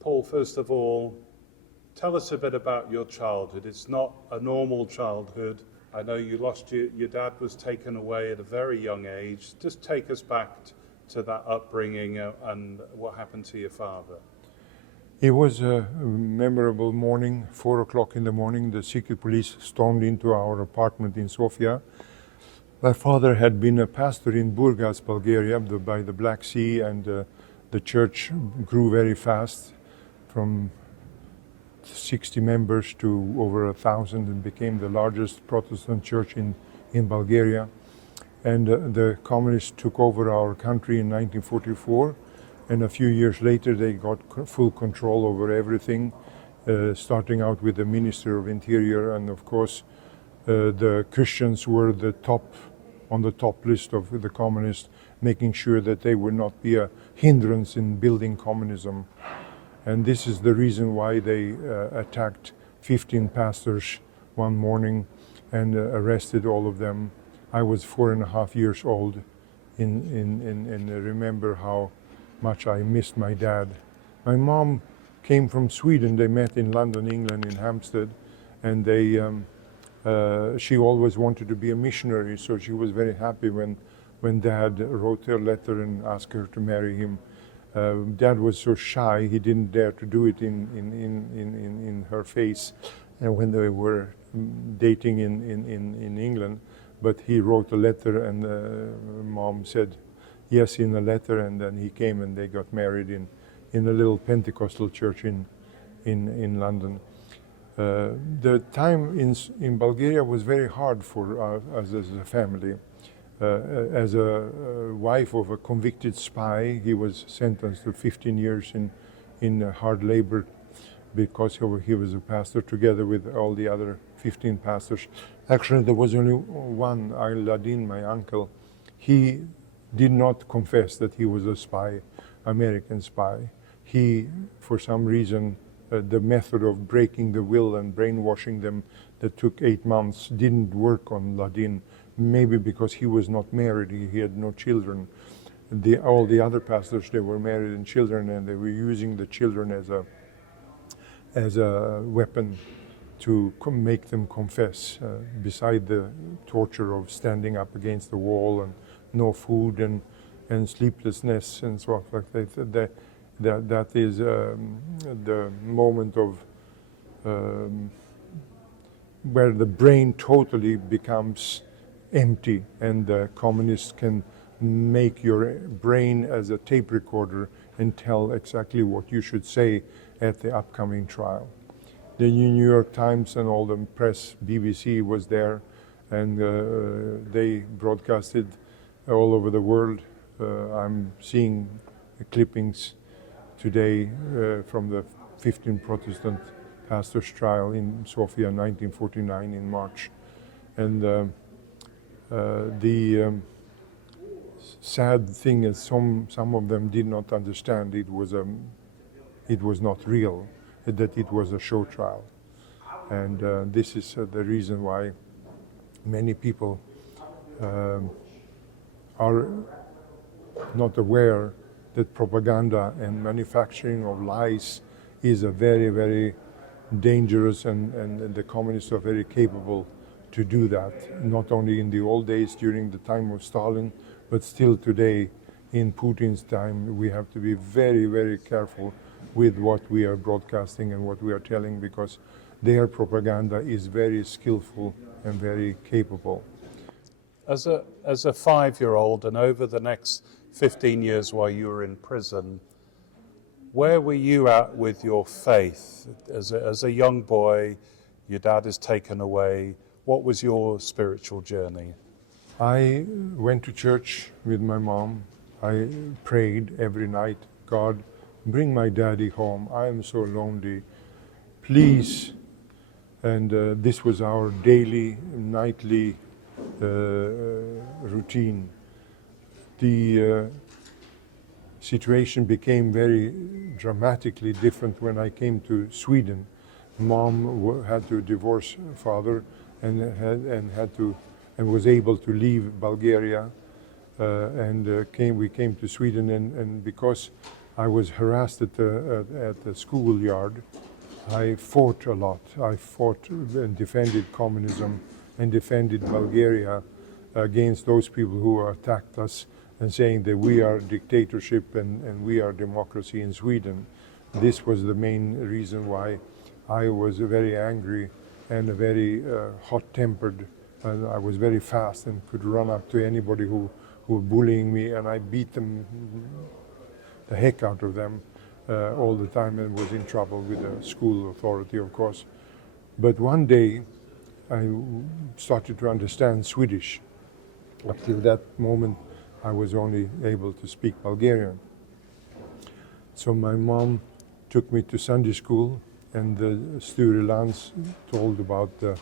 Paul, first of all, tell us a bit about your childhood. It's not a normal childhood. I know you lost your dad was taken away at a very young age. Just take us back to that upbringing and what happened to your father. It was a memorable morning, 4 o'clock in the morning. The secret police stormed into our apartment in Sofia. My father had been a pastor in Burgas, Bulgaria, by the Black Sea, and the church grew very fast from 60 members to over 1,000 and became the largest Protestant church in Bulgaria. And the communists took over our country in 1944. And a few years later, they got full control over everything, starting out with the Minister of Interior. And of course, the Christians were on the top list of the communists, making sure that they would not be a hindrance in building communism. And this is the reason why they attacked 15 pastors one morning and arrested all of them. I was 4.5 years old and remember how much I missed my dad. My mom came from Sweden. They met in London, England, in Hampstead, and she always wanted to be a missionary, so she was very happy when Dad wrote her letter and asked her to marry him. Dad was so shy, he didn't dare to do it in her face when they were dating in England, but he wrote a letter and Mom said yes in a letter, and then he came and they got married in a little Pentecostal church in London. The time in Bulgaria was very hard for us as a family. As a wife of a convicted spy, he was sentenced to 15 years in hard labor because he was a pastor together with all the other 15 pastors. Actually, there was only one, Ladin, my uncle. He did not confess that he was a spy, American spy. He, for some reason, the method of breaking the will and brainwashing them that took 8 months didn't work on Ladin. Maybe because he was not married, he had no children. All the other pastors, they were married and children, and they were using the children as a weapon to make them confess, beside the torture of standing up against the wall and no food and sleeplessness and so on. That is the moment of where the brain totally becomes empty, and the communists can make your brain as a tape recorder and tell exactly what you should say at the upcoming trial. The New York Times and all the press, BBC was there, and they broadcasted all over the world. I'm seeing clippings today from the 15 Protestant pastors' trial in Sofia, 1949 in March. And the sad thing is some of them did not understand it was not real, that it was a show trial. And this is the reason why many people are not aware that propaganda and manufacturing of lies is a very, very dangerous, and the communists are very capable to do that, not only in the old days during the time of Stalin, but still today in Putin's time. We have to be very, very careful with what we are broadcasting and what we are telling, because their propaganda is very skillful and very capable. As a 5-year-old, and over the next 15 years while you were in prison, where were you at with your faith? As a young boy, your dad is taken away. What was your spiritual journey? I went to church with my mom. I prayed every night, God, bring my daddy home. I am so lonely. Please. And this was our daily, nightly routine. The situation became very dramatically different when I came to Sweden. Mom had to divorce father and was able to leave Bulgaria, we came to Sweden, and because I was harassed at the schoolyard. I fought a lot. I fought and defended communism and defended Bulgaria against those people who attacked us and saying that we are dictatorship and we are democracy in Sweden. This was the main reason why I was very angry and very hot-tempered. I was very fast and could run up to anybody who were bullying me, and I beat them, the heck out of them all the time, and was in trouble with the school authority, of course. But one day I started to understand Swedish. Up till that moment I was only able to speak Bulgarian. So my mom took me to Sunday school, and the Sture Lans told about the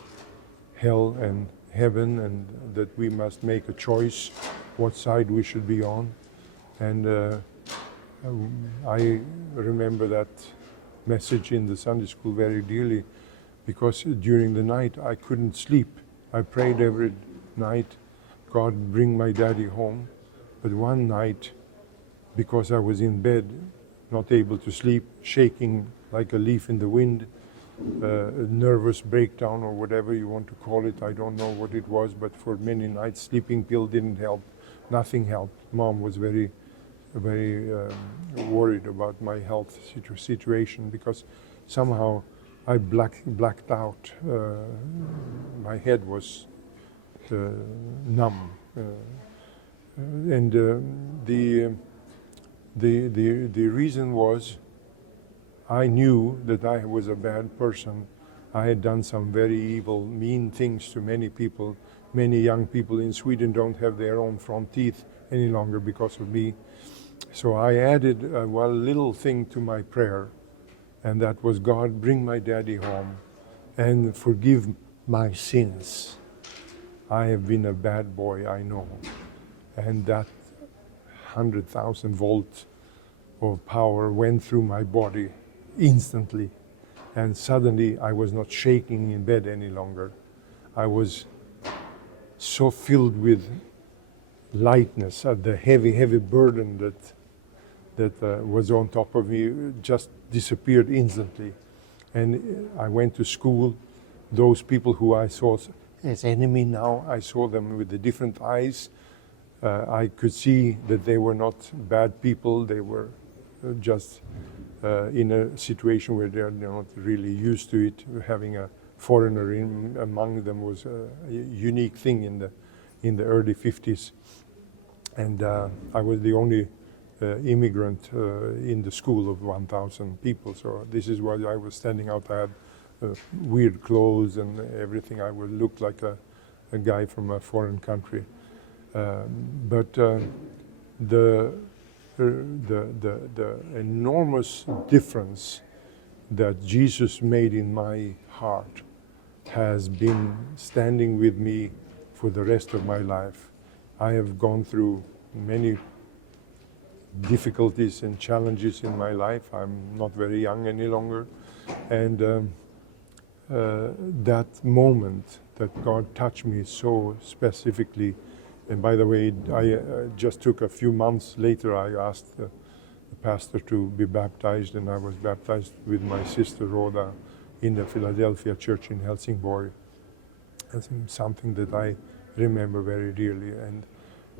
hell and heaven, and that we must make a choice what side we should be on. And I remember that message in the Sunday school very dearly, because during the night I couldn't sleep. I prayed every night, God, bring my daddy home. But one night, because I was in bed, not able to sleep, shaking like a leaf in the wind, a nervous breakdown or whatever you want to call it, I don't know what it was, but for many nights sleeping pill didn't help, nothing helped. Mom was very worried about my health situation, because somehow I blacked out. My head was numb, and the reason was I knew that I was a bad person. I had done some very evil, mean things to many people. Many young people in Sweden don't have their own front teeth any longer because of me. So I added a little thing to my prayer, and that was, God, bring my daddy home and forgive my sins. I have been a bad boy, I know. And that 100,000 volts of power went through my body instantly. And suddenly I was not shaking in bed any longer. I was so filled with lightness, the heavy burden that was on top of me just disappeared instantly. And I went to school. Those people who I saw as enemy now, I saw them with the different eyes. I could see that they were not bad people. They were just in a situation where they're not really used to it. Having a foreigner among them was a unique thing in the early 50s. And I was the only immigrant in the school of 1,000 people. So this is why I was standing out. I had weird clothes and everything. I would look like a guy from a foreign country. But the enormous difference that Jesus made in my heart has been standing with me for the rest of my life. I have gone through many difficulties and challenges in my life. I'm not very young any longer. And that moment that God touched me so specifically. And by the way, I just took a few months later, I asked the pastor to be baptized, and I was baptized with my sister Rhoda in the Philadelphia church in Helsingborg. That's something that I remember very dearly. And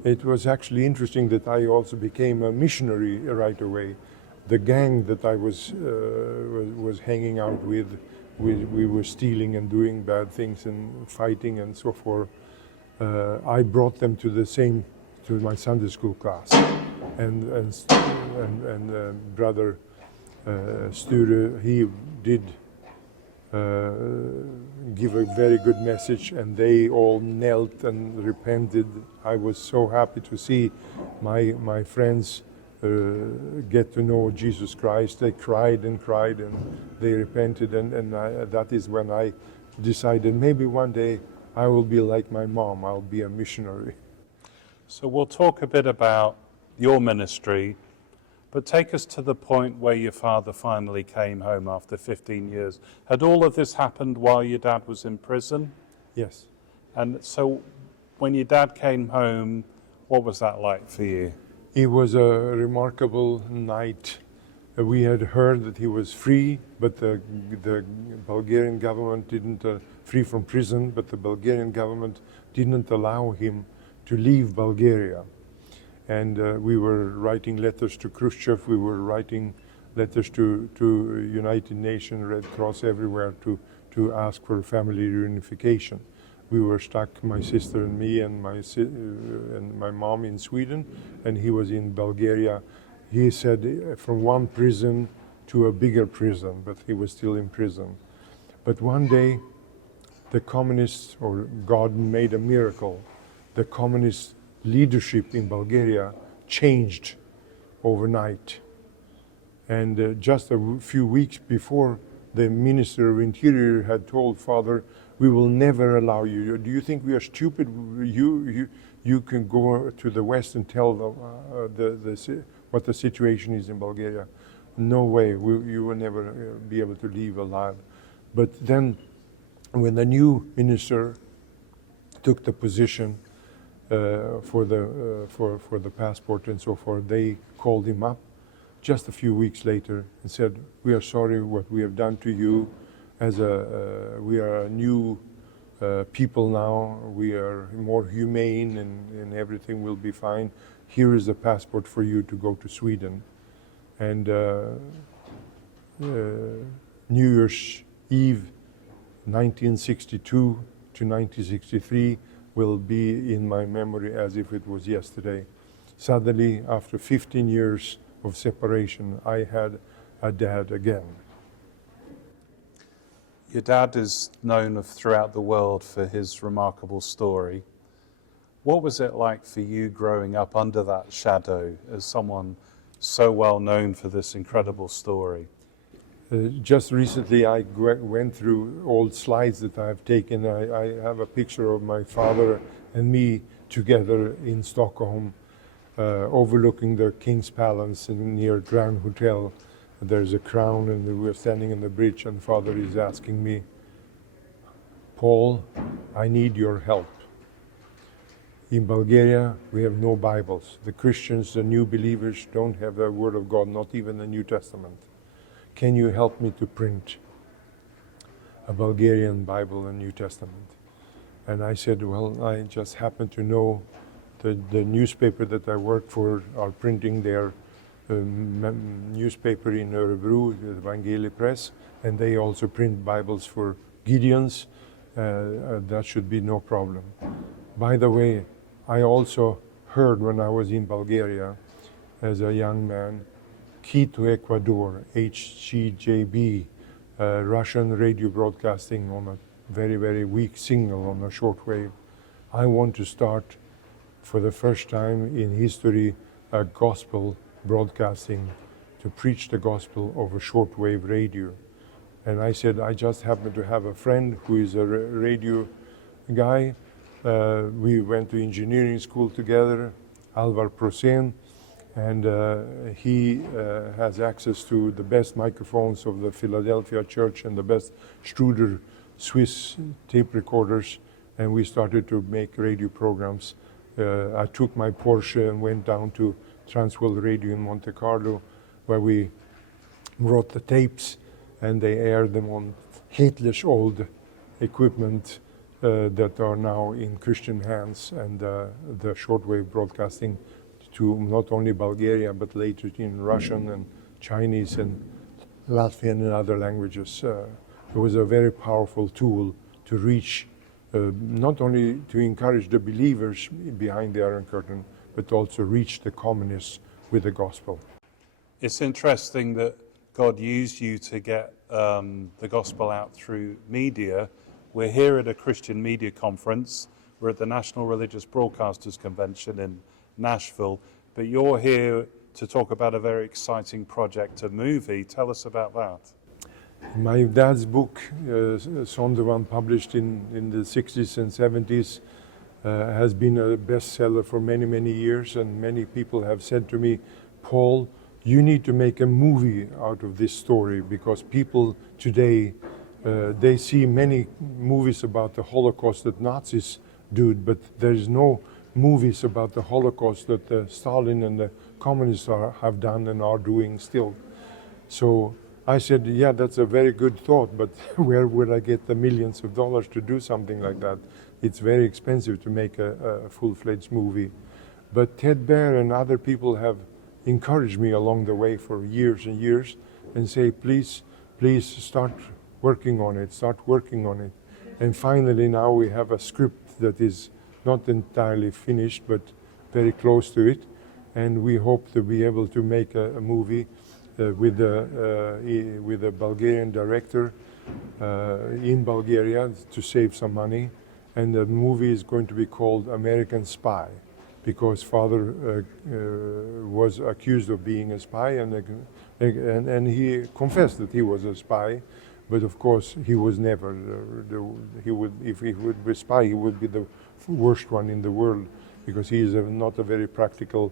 it was actually interesting that I also became a missionary right away. The gang that I was hanging out with, we were stealing and doing bad things and fighting and so forth. I brought them to my Sunday school class, and brother Sture, he did give a very good message, and they all knelt and repented. I was so happy to see my friends get to know Jesus Christ. They cried and cried, and they repented, and that is when I decided maybe one day I will be like my mom. I'll be a missionary. So we'll talk a bit about your ministry, but take us to the point where your father finally came home after 15 years. Had all of this happened while your dad was in prison? Yes. And so when your dad came home, what was that like for you? It was a remarkable night We had heard that he was free, but the Bulgarian government didn't, free from prison, but the Bulgarian government didn't allow him to leave Bulgaria. And we were writing letters to Khrushchev, we were writing letters to United Nations, Red Cross, everywhere to ask for family reunification. We were stuck, my sister and me and my mom in Sweden, and he was in Bulgaria. He said from one prison to a bigger prison, but he was still in prison. But one day, the communists, or God made a miracle, the communist leadership in Bulgaria changed overnight. And just a few weeks before, the Minister of Interior had told Father, we will never allow you. Do you think we are stupid? You can go to the West and tell what the situation is in Bulgaria. No way, you will never be able to leave alive. But then, when the new minister took the position for the passport and so forth, they called him up just a few weeks later and said, we are sorry what we have done to you. We are a new people now, we are more humane and everything will be fine. Here is a passport for you to go to Sweden. And New Year's Eve 1962 to 1963 will be in my memory as if it was yesterday. Suddenly, after 15 years of separation, I had a dad again. Your dad is known throughout the world for his remarkable story. What was it like for you growing up under that shadow as someone so well known for this incredible story? Just recently I went through old slides that I've taken. I have a picture of my father and me together in Stockholm, overlooking the King's Palace near Grand Hotel. There's a crown and we're standing on the bridge and Father is asking me, Paul, I need your help. In Bulgaria, we have no Bibles. The Christians, the new believers, don't have the Word of God, not even the New Testament. Can you help me to print a Bulgarian Bible and New Testament? And I said, well, I just happen to know the newspaper that I work for are printing their newspaper in Örebro, the Evangeli Press, and they also print Bibles for Gideons. That should be no problem. By the way, I also heard when I was in Bulgaria as a young man, Key to Ecuador, HCJB, Russian radio broadcasting on a very, very weak signal on a shortwave. I want to start for the first time in history a gospel broadcasting to preach the gospel over shortwave radio. And I said, I just happen to have a friend who is a radio guy. We went to engineering school together, Alvar Prosen, and he has access to the best microphones of the Philadelphia church and the best Struder Swiss tape recorders, and we started to make radio programs. I took my Porsche and went down to Transworld Radio in Monte Carlo, where we wrote the tapes, and they aired them on Hitler's old equipment that are now in Christian hands, and the shortwave broadcasting to not only Bulgaria, but later in Russian and Chinese and Latvian and other languages. It was a very powerful tool to reach, not only to encourage the believers behind the Iron Curtain, but also reach the communists with the gospel. It's interesting that God used you to get the gospel out through media. We're here at a Christian media conference. We're at the National Religious Broadcasters Convention in Nashville, but you're here to talk about a very exciting project, a movie. Tell us about that. My dad's book, Sonderwand, published in the 60s and 70s, has been a bestseller for many, many years, and many people have said to me, Paul, you need to make a movie out of this story, because people today, they see many movies about the Holocaust that Nazis did, but there is no movies about the Holocaust that Stalin and the communists have done and are doing still. So I said, yeah, that's a very good thought, but where would I get the millions of dollars to do something like that? It's very expensive to make a full-fledged movie. But Ted Baer and other people have encouraged me along the way for years and years and say, please start working on it, start working on it. And finally now we have a script that is not entirely finished, but very close to it. And we hope to be able to make a movie with a Bulgarian director in Bulgaria to save some money. And the movie is going to be called American Spy, because father was accused of being a spy, and he confessed that he was a spy. But of course, he was never. If he would be a spy, he would be the worst one in the world, because he is not a very practical.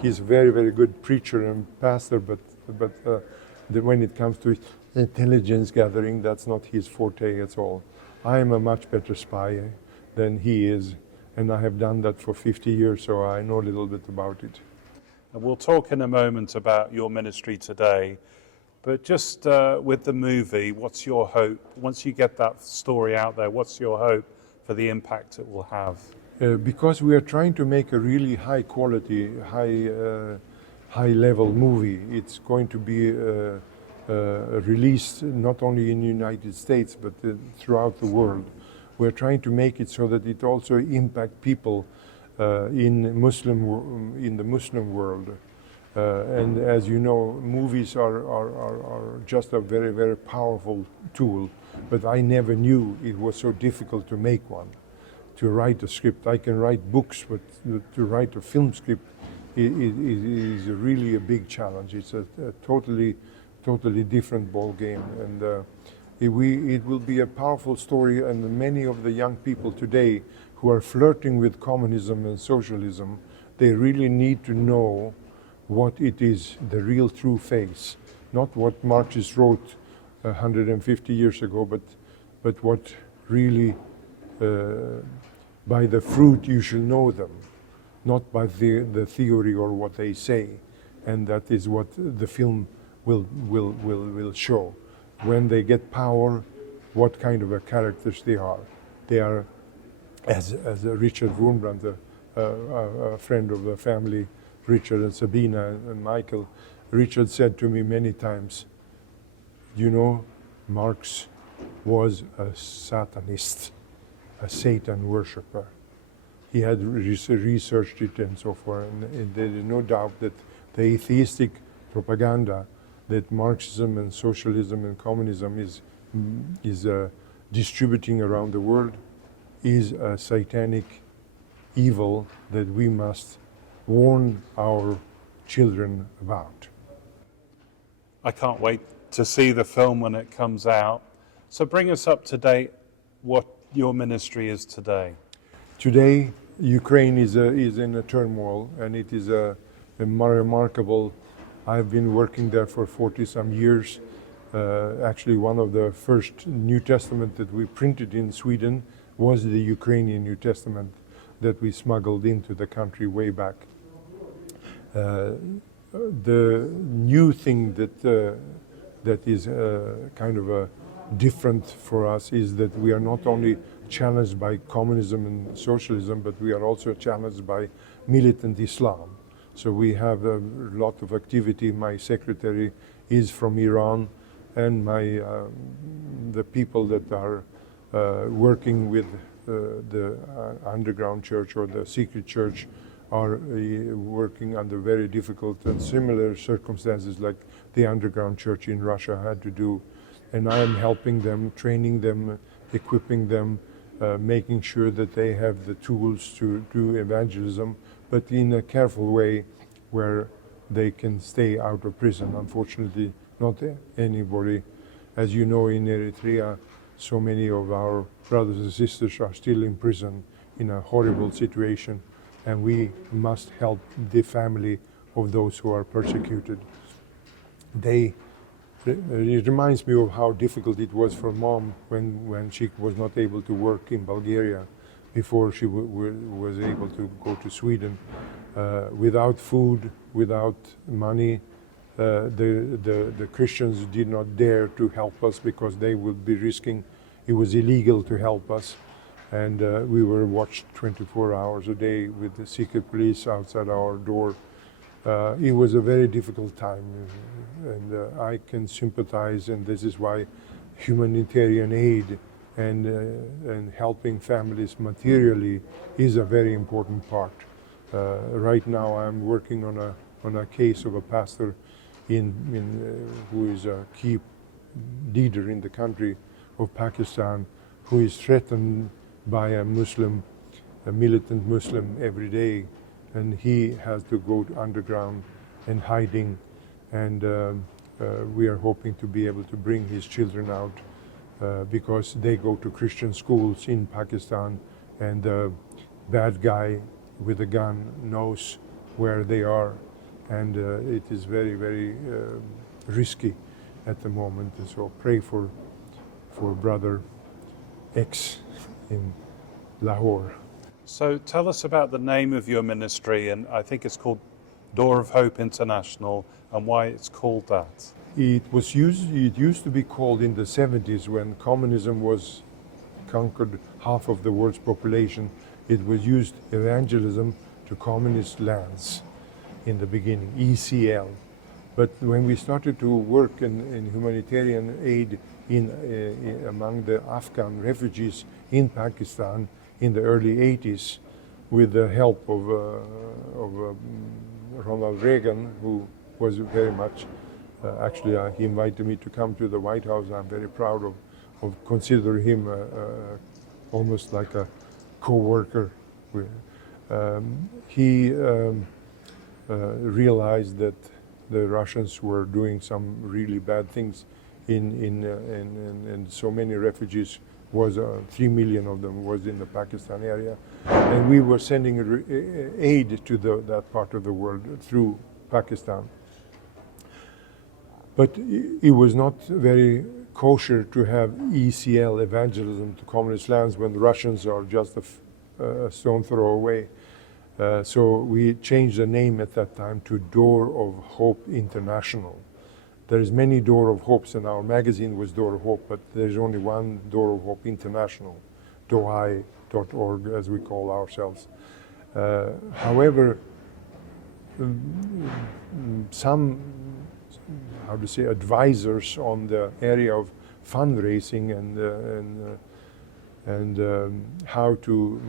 He's a very, very good preacher and pastor, but when it comes to intelligence gathering, that's not his forte at all. I am a much better spy than he is, and I have done that for 50 years, so I know a little bit about it. And we'll talk in a moment about your ministry today, but just with the movie, what's your hope? Once you get that story out there, what's your hope for the impact it will have? Because we are trying to make a really high quality, high level movie. It's going to be released not only in the United States, but throughout the world. We're trying to make it so that it also impact people in the Muslim world. And as you know, movies are just a very, very powerful tool. But I never knew it was so difficult to make one, to write a script. I can write books, but to write a film script is really a big challenge. It's a totally different ball game, and it will be a powerful story. And many of the young people today who are flirting with communism and socialism, they really need to know what it is, the real true face, not what Marxists wrote 150 years ago, but what really, by the fruit you shall know them, not by the theory or what they say. And that is what the film will show. When they get power, what kind of characters they are. They are, as Richard Wurmbrand, a friend of the family, Richard and Sabina and Michael, Richard said to me many times, you know, Marx was a Satanist, a Satan worshipper. He had researched it and so forth, and there is no doubt that the atheistic propaganda that Marxism and socialism and communism is distributing around the world is a satanic evil that we must warn our children about. I can't wait to see the film when it comes out. So bring us up to date what your ministry is today. Today, Ukraine is in a turmoil, and it is a remarkable. I've been working there for 40-some years. Actually, one of the first New Testament that we printed in Sweden was the Ukrainian New Testament that we smuggled into the country way back. The new thing that is kind of different for us is that we are not only challenged by communism and socialism, but we are also challenged by militant Islam. So we have a lot of activity. My secretary is from Iran, and the people that are working with the underground church or the secret church are working under very difficult and similar circumstances like the underground church in Russia had to do. And I am helping them, training them, equipping them, making sure that they have the tools to do evangelism, but in a careful way where they can stay out of prison. Unfortunately, not anybody. As you know, in Eritrea, so many of our brothers and sisters are still in prison in a horrible situation, and we must help the family of those who are persecuted. It reminds me of how difficult it was for Mom when she was not able to work in Bulgaria before she was able to go to Sweden. Without food, without money, the Christians did not dare to help us because they would be risking, it was illegal to help us. And we were watched 24 hours a day with the secret police outside our door. It was a very difficult time, and I can sympathize, and this is why humanitarian aid and helping families materially is a very important part. Right now I'm working on a case of a pastor who is a key leader in the country of Pakistan, who is threatened by a militant Muslim every day, and he has to go to underground and hiding, and we are hoping to be able to bring his children out because they go to Christian schools in Pakistan, and the bad guy with a gun knows where they are, and it is very, very risky at the moment. And so pray for brother X in Lahore. So tell us about the name of your ministry, and I think it's called Door of Hope International, and why it's called that. It used to be called in the 70s, when communism was conquered half of the world's population. It was used evangelism to communist lands in the beginning, ECL. But when we started to work in humanitarian aid among the Afghan refugees in Pakistan in the early 80s, with the help of Ronald Reagan, who was very much, actually he invited me to come to the White House. I'm very proud of considering him almost like a co-worker. He realized that the Russians were doing some really bad things and so many refugees was 3 million of them was in the Pakistan area, and we were sending aid to that part of the world through Pakistan. But it was not very kosher to have ECL, evangelism to communist lands, when the Russians are just a stone throw away. So we changed the name at that time to Door of Hope International. There's many Door of Hopes, and our magazine was Door of Hope, but there's only one Door of Hope International, doai.org, as we call ourselves. However, some, how to say, advisors on the area of fundraising and how to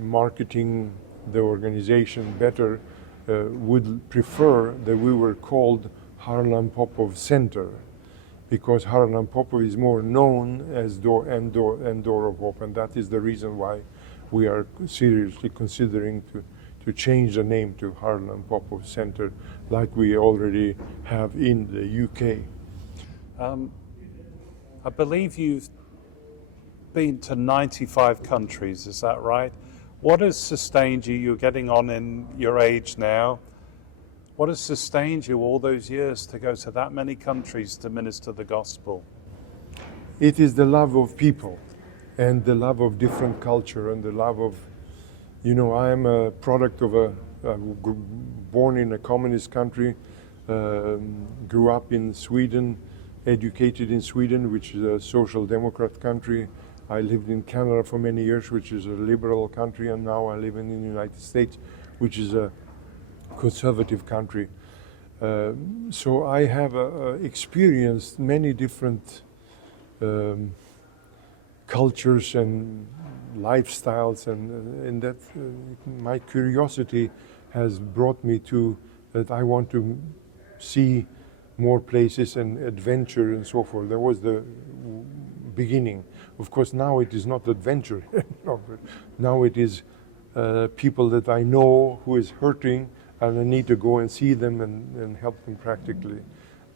marketing the organization better would prefer that we were called Harlan Popov Center, because Harlan Popov is more known as Door of Hope, and that is the reason why we are seriously considering to change the name to Harlan Popov Center, like we already have in the UK. I believe you've been to 95 countries, is that right? What has sustained you? You're getting on in your age now. What has sustained you all those years to go to that many countries to minister the gospel? It is the love of people and the love of different culture and the love of, I am a product of born in a communist country, grew up in Sweden, educated in Sweden, which is a social democrat country. I lived in Canada for many years, which is a liberal country, and now I live in the United States, which is a conservative country. So I have experienced many different cultures and lifestyles, and that my curiosity has brought me to that I want to see more places and adventure and so forth. That was the beginning. Of course, now it is not adventure. Now it is people that I know who is hurting, and I need to go and see them and help them practically.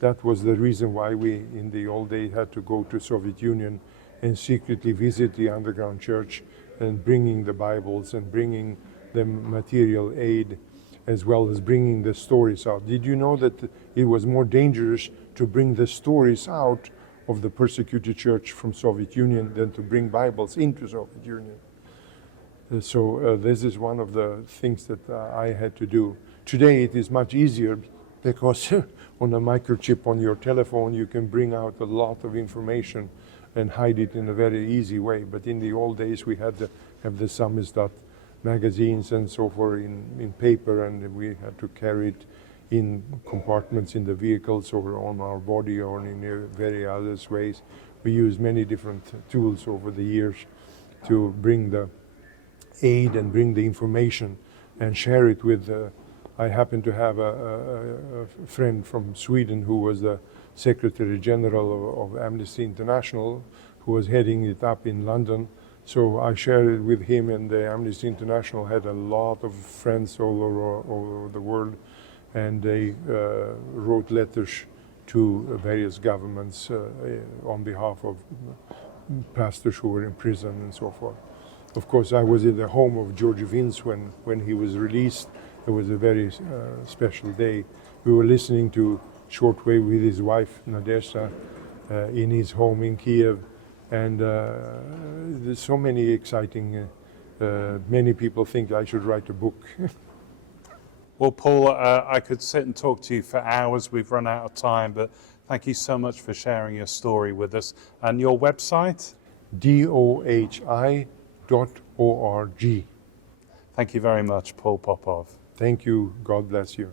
That was the reason why we, in the old days, had to go to Soviet Union and secretly visit the underground church and bringing the Bibles and bringing them material aid, as well as bringing the stories out. Did you know that it was more dangerous to bring the stories out of the persecuted church from Soviet Union than to bring Bibles into Soviet Union? So this is one of the things that I had to do. Today it is much easier because on a microchip on your telephone, you can bring out a lot of information and hide it in a very easy way. But in the old days, we had to have the samizdat magazines and so forth in paper, and we had to carry it in compartments in the vehicles or on our body or in very other ways. We used many different tools over the years to bring the aid and bring the information and share it with. I happen to have a friend from Sweden who was the Secretary General of Amnesty International, who was heading it up in London. So I shared it with him, and the Amnesty International had a lot of friends all over the world, and they wrote letters to various governments on behalf of pastors who were in prison and so forth. Of course, I was in the home of George Vince when he was released. It was a very special day. We were listening to shortwave with his wife, Nadezhda, in his home in Kiev. And there's so many exciting, many people think I should write a book. Well, Paul, I could sit and talk to you for hours. We've run out of time, but thank you so much for sharing your story with us. And your website? dohi.org. Thank you very much, Paul Popov. Thank you. God bless you.